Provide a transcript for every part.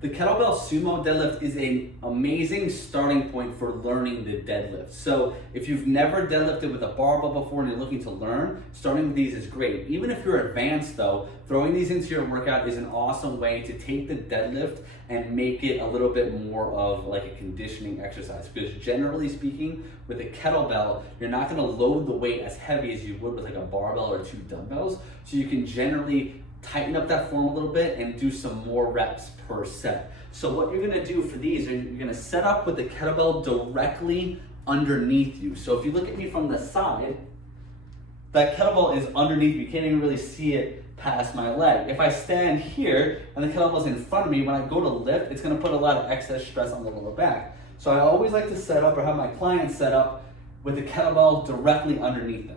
The kettlebell sumo deadlift is an amazing starting point for learning the deadlift. So if you've never deadlifted with a barbell before and you're looking to learn, starting with these is great. Even if you're advanced though, throwing these into your workout is an awesome way to take the deadlift and make it a little bit more of like a conditioning exercise. Because generally speaking, with a kettlebell, you're not gonna load the weight as heavy as you would with like a barbell or 2 dumbbells. So you can generally tighten up that form a little bit and do some more reps per set. So what you're gonna do for these, you're gonna set up with the kettlebell directly underneath you. So if you look at me from the side, that kettlebell is underneath me. You can't even really see it past my leg. If I stand here and the kettlebell's in front of me, when I go to lift, it's gonna put a lot of excess stress on the lower back. So I always like to set up or have my clients set up with the kettlebell directly underneath them.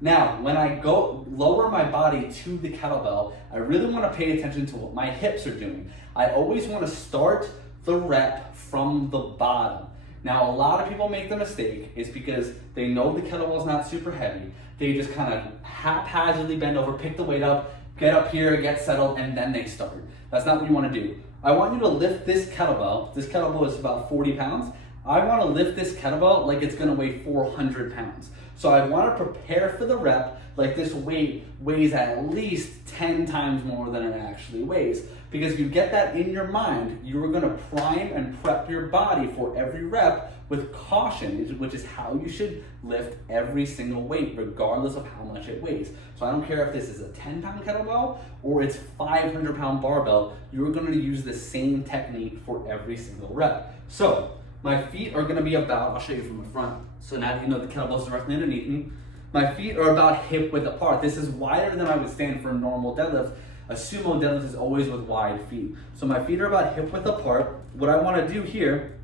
Now, when I go lower my body to the kettlebell, I really want to pay attention to what my hips are doing. I always want to start the rep from the bottom. Now, a lot of people make the mistake is because they know the kettlebell's not super heavy. They just kind of haphazardly bend over, pick the weight up, get up here, get settled, and then they start. That's not what you want to do. I want you to lift this kettlebell. This kettlebell is about 40 pounds. I want to lift this kettlebell like it's going to weigh 400 pounds. So I want to prepare for the rep like this weight weighs at least 10 times more than it actually weighs. Because if you get that in your mind, you are going to prime and prep your body for every rep with caution, which is how you should lift every single weight, regardless of how much it weighs. So I don't care if this is a 10-pound kettlebell or it's 500-pound barbell, you're going to use the same technique for every single rep. So my feet are going to be about, I'll show you from the front, so now you know the kettlebell's directly underneath me. My feet are about hip width apart. This is wider than I would stand for a normal deadlift. A sumo deadlift is always with wide feet. So my feet are about hip width apart. What I want to do here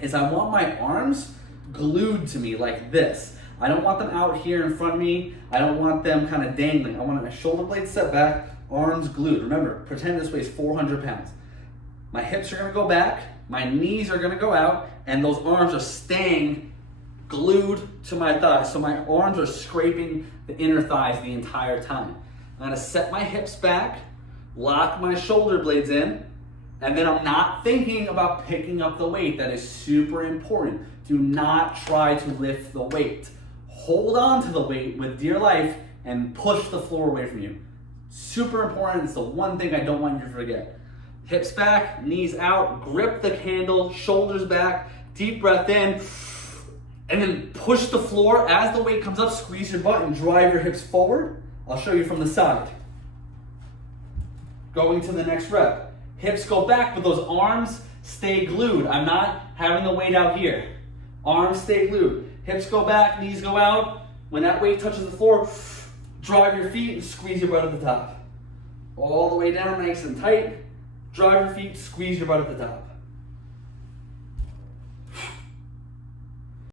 is I want my arms glued to me like this. I don't want them out here in front of me. I don't want them kind of dangling. I want my shoulder blades set back, arms glued. Remember, pretend this weighs 400 pounds. My hips are going to go back, my knees are going to go out, and those arms are staying glued to my thighs. So my arms are scraping the inner thighs the entire time. I'm gonna set my hips back, lock my shoulder blades in, and then I'm not thinking about picking up the weight. That is super important. Do not try to lift the weight. Hold on to the weight with dear life and push the floor away from you. Super important. It's the one thing I don't want you to forget. Hips back, knees out, grip the handle, shoulders back, deep breath in, and then push the floor. As the weight comes up, squeeze your butt and drive your hips forward. I'll show you from the side. Going to the next rep. Hips go back, but those arms stay glued. I'm not having the weight out here. Arms stay glued. Hips go back, knees go out. When that weight touches the floor, drive your feet and squeeze your butt at the top. All the way down, nice and tight. Drive your feet, squeeze your butt at the top.